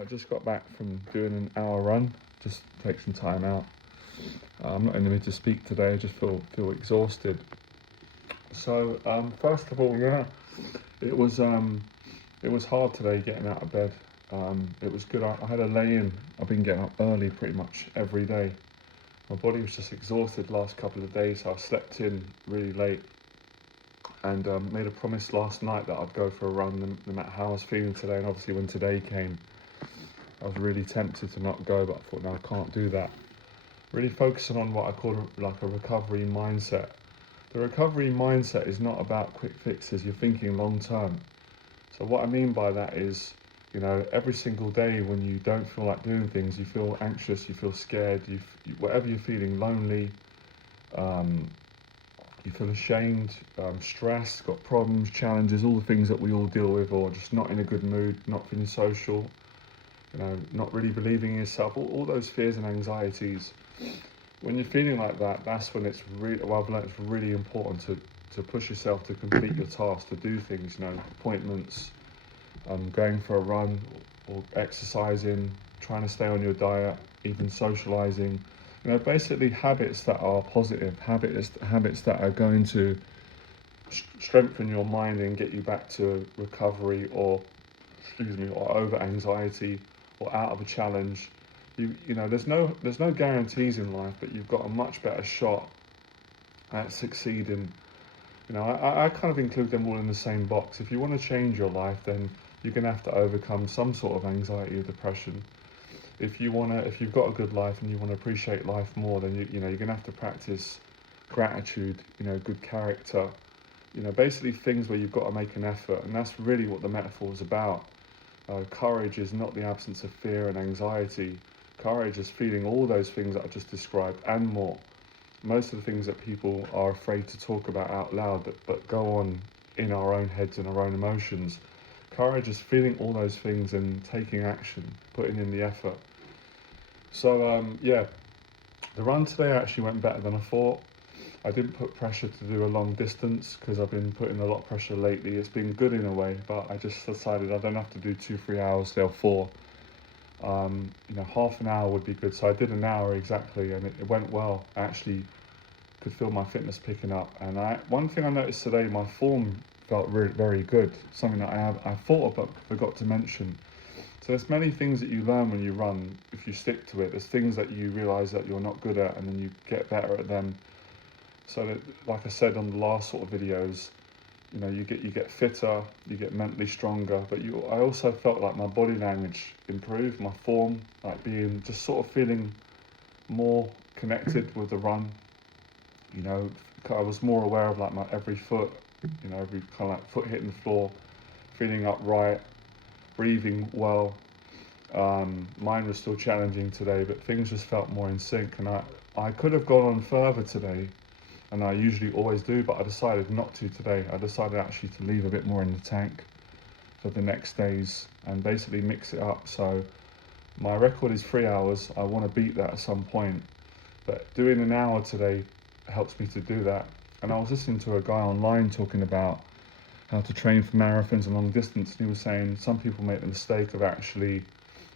I just got back from doing an hour run, just take some time out. I'm not in the mood to speak today, I just feel exhausted. So first of all, yeah, it was hard today getting out of bed. It was good. I had a lay-in. I've been getting up early pretty much every day. My body was just exhausted the last couple of days, so I slept in really late and made a promise last night that I'd go for a run no matter how I was feeling today. And obviously when today came, I was really tempted to not go, but I thought, no, I can't do that. Really focusing on what I call like a recovery mindset. The recovery mindset is not about quick fixes, you're thinking long term. So what I mean by that is, you know, every single day when you don't feel like doing things, you feel anxious, you feel scared, whatever you're feeling, lonely, you feel ashamed, stressed, got problems, challenges, all the things that we all deal with, or just not in a good mood, not feeling social, you know, not really believing in yourself, all those fears and anxieties. When you're feeling like that, that's when it's really, well, I've learned it's really important to push yourself to complete your tasks, to do things, you know, appointments, going for a run or exercising, trying to stay on your diet, even socializing. You know, basically habits that are positive, habits that are going to strengthen your mind and get you back to recovery or over anxiety or out of a challenge. You know, there's no guarantees in life, but you've got a much better shot at succeeding. You know, I kind of include them all in the same box. If you want to change your life, then you're going to have to overcome some sort of anxiety or depression. If you've got a good life and you want to appreciate life more, then you're going to have to practice gratitude, you know, good character, you know, basically things where you've got to make an effort. And that's really what the metaphor is about. Courage is not the absence of fear and anxiety. Courage is feeling all those things that I just described and more. Most of the things that people are afraid to talk about out loud, but go on in our own heads and our own emotions. Courage is feeling all those things and taking action, putting in the effort. So yeah, the run today actually went better than I thought. I didn't put pressure to do a long distance because I've been putting a lot of pressure lately. It's been good in a way, but I just decided I don't have to do 2-3 hours, they're 4. You know, half an hour would be good. So I did an hour exactly, and it went well. I actually could feel my fitness picking up. And one thing I noticed today, my form felt very good. Something that I thought of but forgot to mention. So there's many things that you learn when you run if you stick to it. There's things that you realise that you're not good at, and then you get better at them. So that, like I said on the last sort of videos, you know, you get fitter, you get mentally stronger, but I also felt like my body language improved, my form, like being just sort of feeling more connected with the run. You know, I was more aware of like my every foot, you know, every kind of like foot hitting the floor, feeling upright, breathing well. Mine was still challenging today, but things just felt more in sync, and I could have gone on further today, and I usually always do, but I decided not to today. I decided actually to leave a bit more in the tank for the next days and basically mix it up. So my record is 3 hours. I want to beat that at some point, but doing an hour today helps me to do that. And I was listening to a guy online talking about how to train for marathons and long distance, and he was saying some people make the mistake of actually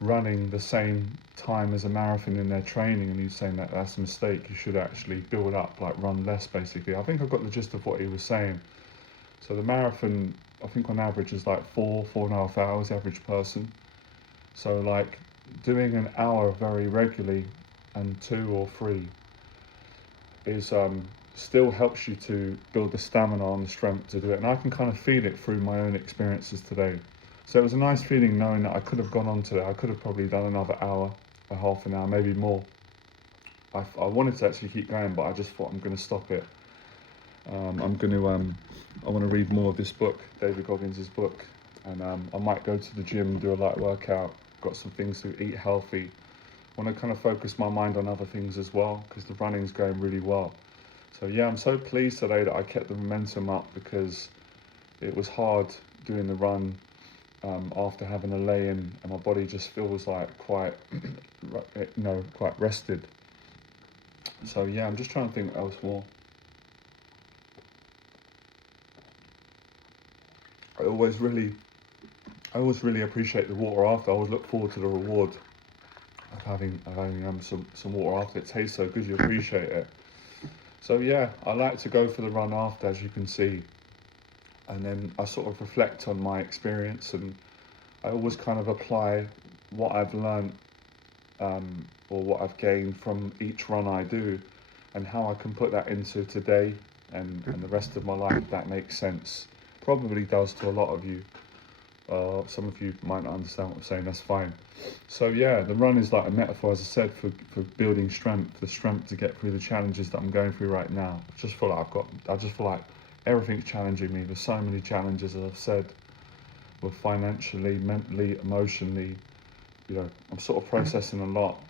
running the same time as a marathon in their training, and he's saying that that's a mistake. You should actually build up, like run less basically. I think I got the gist of what he was saying. So the marathon, I think on average is like 4.5 hours average person. So like doing an hour very regularly and 2 or 3 is still helps you to build the stamina and the strength to do it. And I can kind of feel it through my own experiences today. So it was a nice feeling knowing that I could have gone on to it. I could have probably done another hour, a half an hour, maybe more. I wanted to actually keep going, but I just thought I'm going to stop it. I want to read more of this book, David Goggins' book, and I might go to the gym and do a light workout. Got some things to eat healthy. I want to kind of focus my mind on other things as well, because the running's going really well. So yeah, I'm so pleased today that I kept the momentum up, because it was hard doing the run after having a lay-in, and my body just feels like quite, quite rested. So yeah, I'm just trying to think else more. I always really I always really appreciate the water after. I always look forward to the reward of having some water after. It tastes so good, you appreciate it. So yeah, I like to go for the run after, as you can see, and then I sort of reflect on my experience, and I always kind of apply what I've learned, or what I've gained from each run I do, and how I can put that into today and the rest of my life, if that makes sense. Probably does to a lot of you. Some of you might not understand what I'm saying, that's fine. So yeah, the run is like a metaphor, as I said, for building strength, the strength to get through the challenges that I'm going through right now. I just feel like everything's challenging me. There's so many challenges, as I've said, with financially, mentally, emotionally. I'm sort of processing a lot,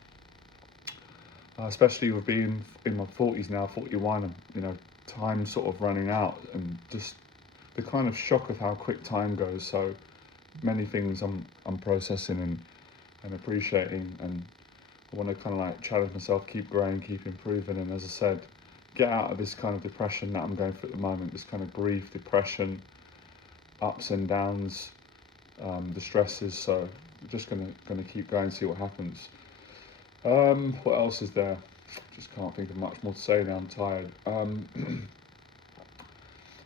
especially with being in my 40s now, 41, and time sort of running out, and just the kind of shock of how quick time goes. So many things I'm processing and appreciating, and I want to kind of like challenge myself, keep growing, keep improving, and as I said, get out of this kind of depression that I'm going through at the moment, this kind of grief, depression, ups and downs, the stresses. So I'm just gonna keep going, see what happens. What else is there? Just can't think of much more to say now, I'm tired.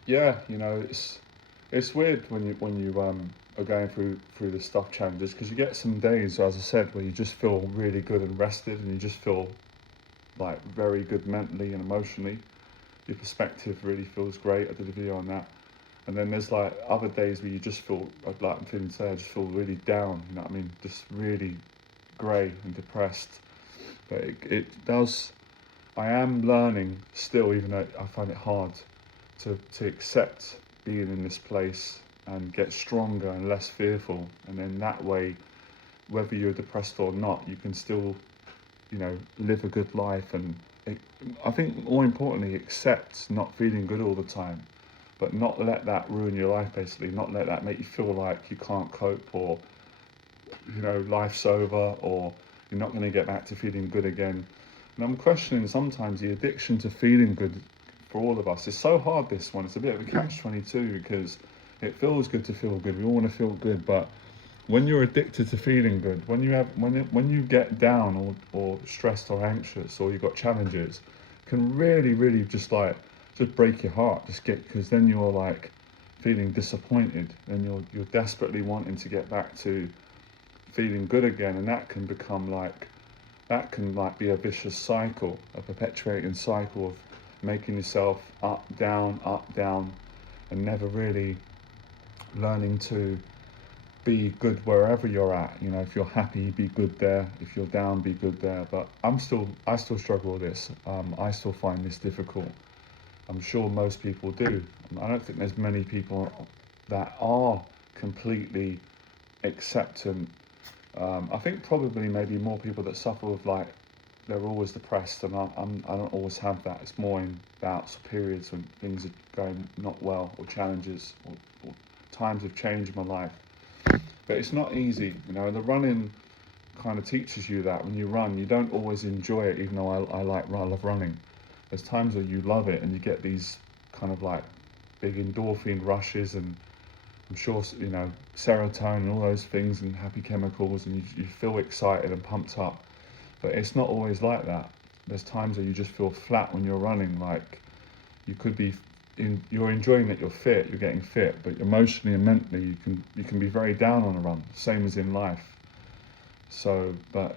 Yeah, it's weird when you are going through the stuff challenges, because you get some days, as I said, where you just feel really good and rested, and you just feel like very good mentally and emotionally. Your perspective really feels great. I did a video on that. And then there's like other days where you just feel like I'm feeling today. I just feel really down. You know what I mean? Just really grey and depressed. But it does. I am learning still, even though I find it hard to accept being in this place and get stronger and less fearful. And then that way, whether you're depressed or not, you can still, live a good life. And I think more importantly, accept not feeling good all the time, but not let that ruin your life, basically. Not let that make you feel like you can't cope, or, life's over, or you're not going to get back to feeling good again. And I'm questioning sometimes the addiction to feeling good for all of us. It's so hard, this one. It's a bit of a catch-22, because it feels good to feel good. We all want to feel good, but when you're addicted to feeling good, when you get down or stressed or anxious, or you've got challenges, can really, really just break your heart. Because then you're like feeling disappointed, and you're desperately wanting to get back to feeling good again, and that can be a vicious cycle, a perpetuating cycle of making yourself up, down, and never really learning to be good wherever you're at. If you're happy, be good there. If you're down, be good there. But I still struggle with this. I still find this difficult. I'm sure most people do. I don't think there's many people that are completely acceptant. I think probably maybe more people that suffer with they're always depressed, and I don't always have that. It's more in bouts or periods when things are going not well, or challenges, or times of change in my life. But it's not easy, the running kind of teaches you that when you run, you don't always enjoy it, even though I love running. There's times where you love it, and you get these kind of like big endorphin rushes, and I'm sure, serotonin and all those things, and happy chemicals, and you feel excited and pumped up. But it's not always like that. There's times where you just feel flat when you're running. Like you could be you're enjoying that you're fit, you're getting fit, but emotionally and mentally you can be very down on a run, same as in life. So, but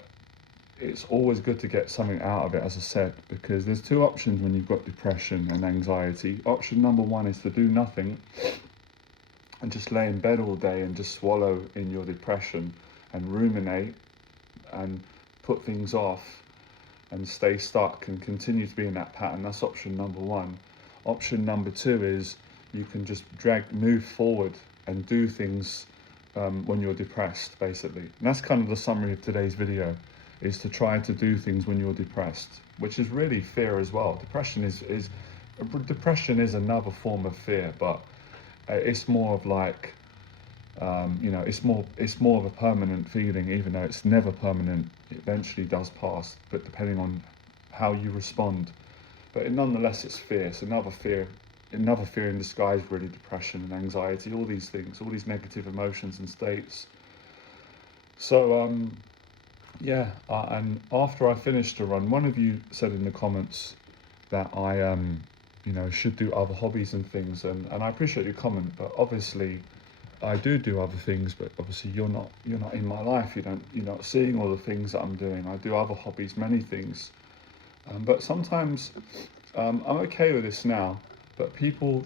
it's always good to get something out of it, as I said, because there's two options when you've got depression and anxiety. Option number one is to do nothing and just lay in bed all day and just swallow in your depression and ruminate and put things off and stay stuck and continue to be in that pattern. That's option number one. Option number two is you can just move forward and do things when you're depressed, basically. And that's kind of the summary of today's video, is to try to do things when you're depressed, which is really fear as well. Depression is another form of fear, but it's more of like, it's more of a permanent feeling, even though it's never permanent. It eventually does pass, but depending on how you respond. But nonetheless, it's fear. It's another fear another fear in disguise, really, depression and anxiety, all these things, all these negative emotions and states. So yeah, and after I finished the run, one of you said in the comments that I should do other hobbies and things, and I appreciate your comment, but obviously I do other things, but obviously you're not in my life. You're not seeing all the things that I'm doing. I do other hobbies, many things, but sometimes I'm okay with this now. But people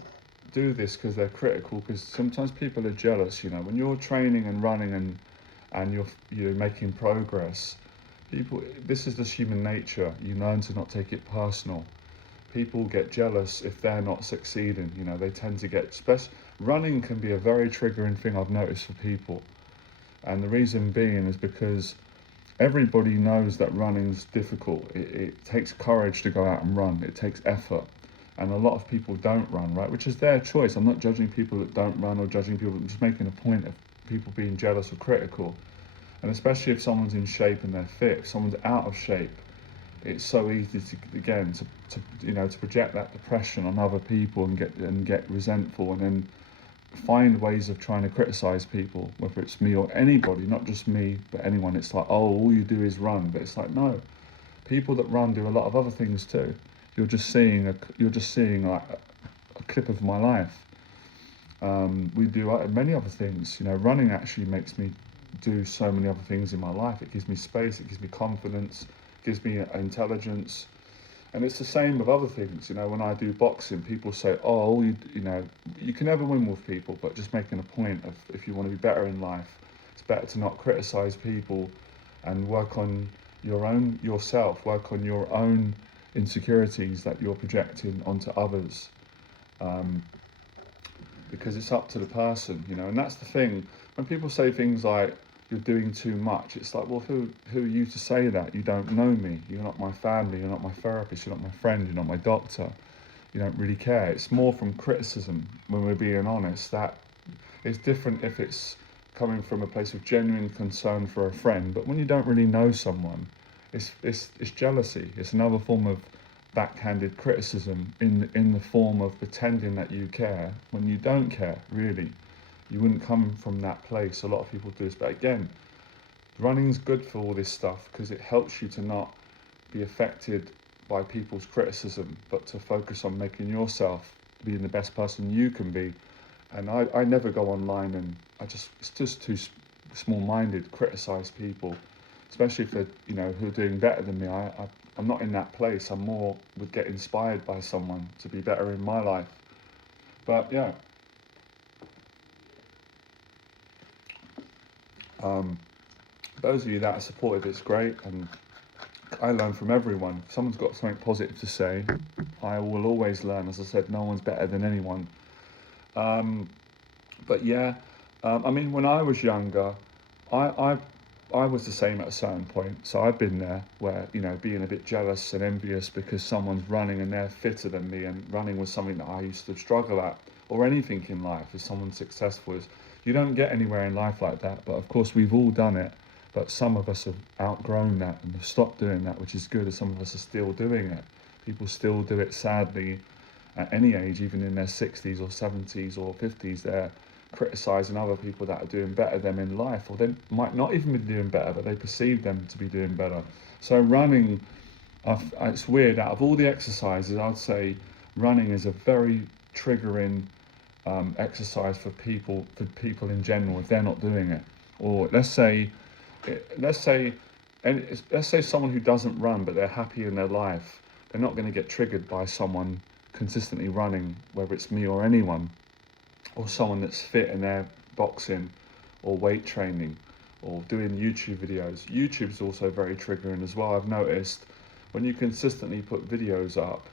do this because they're critical. Because sometimes people are jealous. When you're training and running and you're making progress, people. This is just human nature. You learn to not take it personal. People get jealous if they're not succeeding. They tend to get running can be a very triggering thing, I've noticed, for people. And the reason being is because everybody knows that running's difficult. It takes courage to go out and run. It takes effort. And a lot of people don't run, right? Which is their choice. I'm not judging people that don't run or judging people. I'm just making a point of people being jealous or critical. And especially if someone's in shape and they're fit, if someone's out of shape, it's so easy to project that depression on other people and get resentful, and then find ways of trying to criticize people, whether it's me or anybody, not just me, but anyone. It's like, oh, all you do is run. But it's like, no, people that run do a lot of other things too. You're just seeing like a clip of my life. We do many other things. Running actually makes me do so many other things in my life. It gives me space, it gives me confidence, it gives me intelligence. And it's the same with other things. When I do boxing, people say, oh, you can never win with people, but just making a point of, if you want to be better in life, it's better to not criticize people and work on yourself, work on your own insecurities that you're projecting onto others. Because it's up to the person, and that's the thing. When people say things like, you're doing too much, it's like, well, who are you to say that? You don't know me. You're not my family. You're not my therapist. You're not my friend. You're not my doctor. You don't really care. It's more from criticism, when we're being honest. That it's different if it's coming from a place of genuine concern for a friend. But when you don't really know someone, it's jealousy. It's another form of backhanded criticism in the form of pretending that you care when you don't care, really. You wouldn't come from that place. A lot of people do this, but again, running's good for all this stuff because it helps you to not be affected by people's criticism, but to focus on making yourself being the best person you can be. And I never go online and it's just too small-minded, criticize people, especially if they're who are doing better than me. I'm not in that place. I'm more would get inspired by someone to be better in my life. But yeah. Those of you that are supportive, it's great, and I learn from everyone. If someone's got something positive to say, I will always learn. As I said, no one's better than anyone. But yeah, when I was younger, I was the same at a certain point. So I've been there where, being a bit jealous and envious because someone's running and they're fitter than me, and running was something that I used to struggle at, or anything in life. If someone's successful, you don't get anywhere in life like that. But of course, we've all done it. But some of us have outgrown that and have stopped doing that, which is good. And some of us are still doing it. People still do it, sadly, at any age, even in their 60s or 70s or 50s. They're criticising other people that are doing better than them in life, or they might not even be doing better, but they perceive them to be doing better. So running, it's weird. Out of all the exercises, I'd say running is a very triggering exercise for people in general if they're not doing it. Or let's say someone who doesn't run but they're happy in their life, they're not going to get triggered by someone consistently running, whether it's me or anyone, or someone that's fit and they're boxing or weight training or doing YouTube videos. YouTube's also very triggering as well. I've noticed when you consistently put videos up,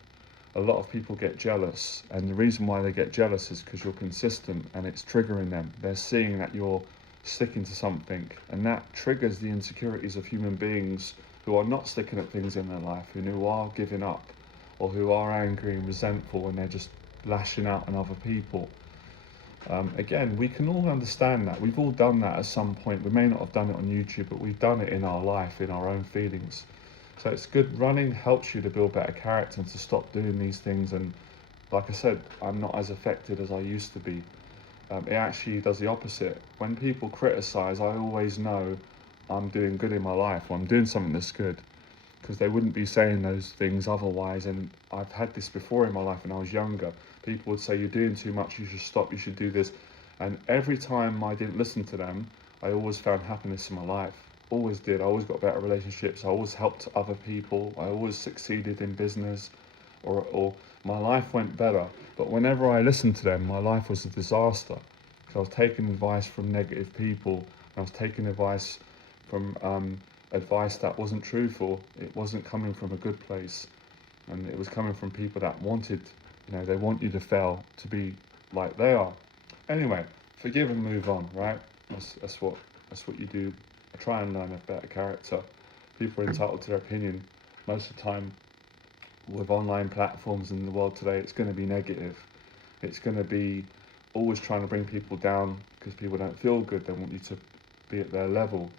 a lot of people get jealous, and the reason why they get jealous is because you're consistent and it's triggering them. They're seeing that you're sticking to something, and that triggers the insecurities of human beings who are not sticking at things in their life, who are giving up, or who are angry and resentful and they're just lashing out on other people. Again, we can all understand that. We've all done that at some point. We may not have done it on YouTube, but we've done it in our life, in our own feelings. So it's good. Running helps you to build better character and to stop doing these things and like I said, I'm not as affected as I used to be. It actually does the opposite. When people criticize, I always know I'm doing good in my life, or I'm doing something that's good, because they wouldn't be saying those things otherwise. And I've had this before in my life when I was younger. People would say, you're doing too much, you should stop, you should do this. And every time I didn't listen to them, I always found happiness in my life. Always did. I always got better relationships. I always helped other people. I always succeeded in business, or my life went better. But whenever I listened to them, my life was a disaster, because I was taking advice from negative people. I was taking advice from advice that wasn't truthful. It wasn't coming from a good place, and it was coming from people that wanted, they want you to fail, to be like they are. Anyway, forgive and move on, right? That's what you do. I try and learn a better character. People are entitled to their opinion. Most of the time, with online platforms in the world today, it's going to be negative. It's going to be always trying to bring people down because people don't feel good. They want you to be at their level.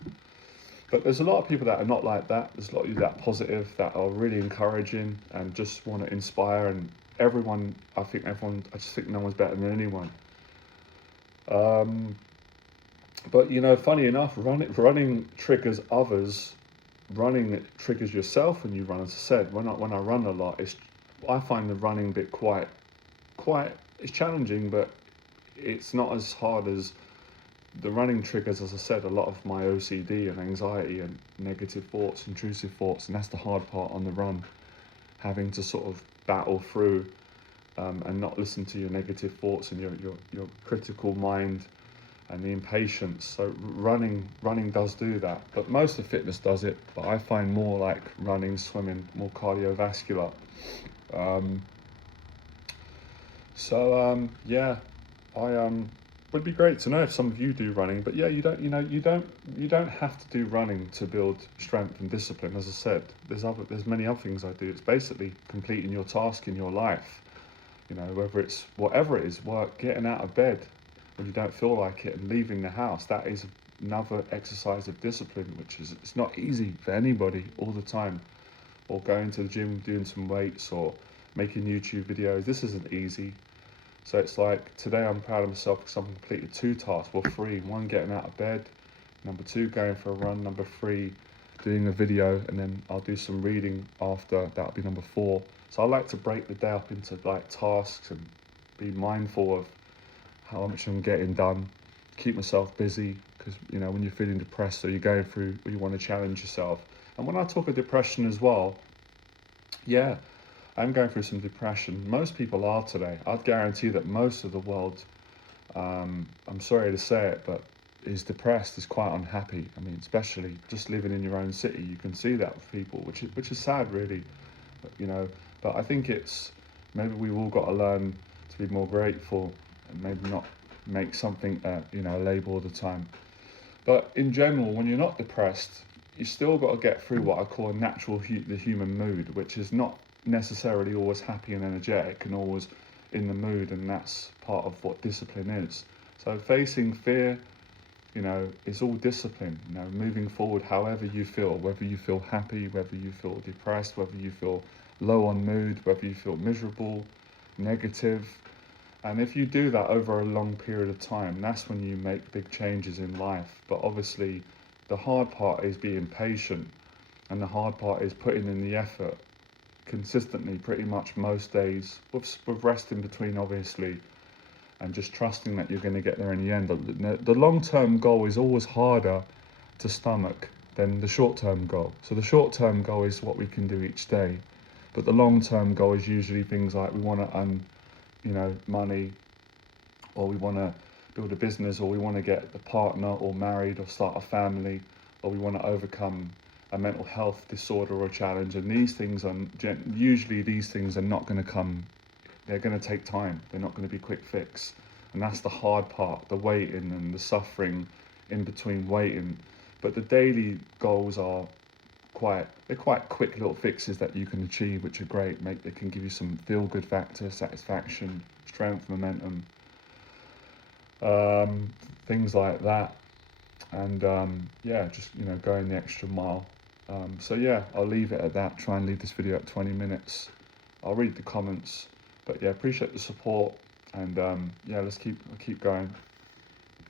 But there's a lot of people that are not like that. There's a lot of you that are positive, that are really encouraging and just want to inspire. And I just think no one's better than anyone. But funny enough, running triggers others. Running triggers yourself when you run. As I said, when I run a lot, I find the running bit quite. It's challenging, but it's not as hard as the running triggers. As I said, a lot of my OCD and anxiety and negative thoughts, intrusive thoughts, and that's the hard part on the run. Having to sort of battle through and not listen to your negative thoughts and your critical mind and the impatience. So running does do that, but most of fitness does it. But I find more like running, swimming, more cardiovascular. Yeah, I would be great to know if some of you do running. But yeah, you don't have to do running to build strength and discipline. As I said, there's many other things I do. It's basically completing your task in your life. Whether it's whatever it is, work, getting out of bed when you don't feel like it, and leaving the house. That is another exercise of discipline, it's not easy for anybody all the time. Or going to the gym, doing some weights, or making YouTube videos. This isn't easy. So it's like today I'm proud of myself because I've completed 2 tasks, well 3. 1, getting out of bed. Number 2, going for a run. Number 3, doing a video, and then I'll do some reading after. That'll be number 4. So I like to break the day up into like tasks and be mindful of how much I'm getting done. Keep myself busy, because when you're feeling depressed, or you're going through, or you want to challenge yourself. And when I talk of depression as well, yeah, I'm going through some depression. Most people are today. I'd guarantee that most of the world, I'm sorry to say it, but is depressed, is quite unhappy. I mean, especially just living in your own city, you can see that with people, which is sad, really. But I think it's maybe we've all got to learn to be more grateful and maybe not make something a label all the time. But in general, when you're not depressed, you still got to get through what I call a the human mood, which is not necessarily always happy and energetic and always in the mood, and that's part of what discipline is. So facing fear, it's all discipline. Moving forward, however you feel, whether you feel happy, whether you feel depressed, whether you feel low on mood, whether you feel miserable, negative. And if you do that over a long period of time, that's when you make big changes in life. But obviously, the hard part is being patient, and the hard part is putting in the effort consistently, pretty much most days, with rest in between, obviously, and just trusting that you're going to get there in the end. The long-term goal is always harder to stomach than the short-term goal. So the short-term goal is what we can do each day, but the long-term goal is usually things like we want to earn, money, or we want to build a business, or we want to get a partner, or married, or start a family, or we want to overcome a mental health disorder or challenge. And these things are not going to come. They're going to take time. They're not going to be quick fix. And that's the hard part, the waiting and the suffering in between waiting. But the daily goals are quite quick little fixes that you can achieve, which are great. They can give you some feel-good factor, satisfaction, strength, momentum, things like that. And just going the extra mile. So yeah, I'll leave it at that. Try and leave this video at 20 minutes. I'll read the comments, But yeah, appreciate the support, and yeah, let's keep going.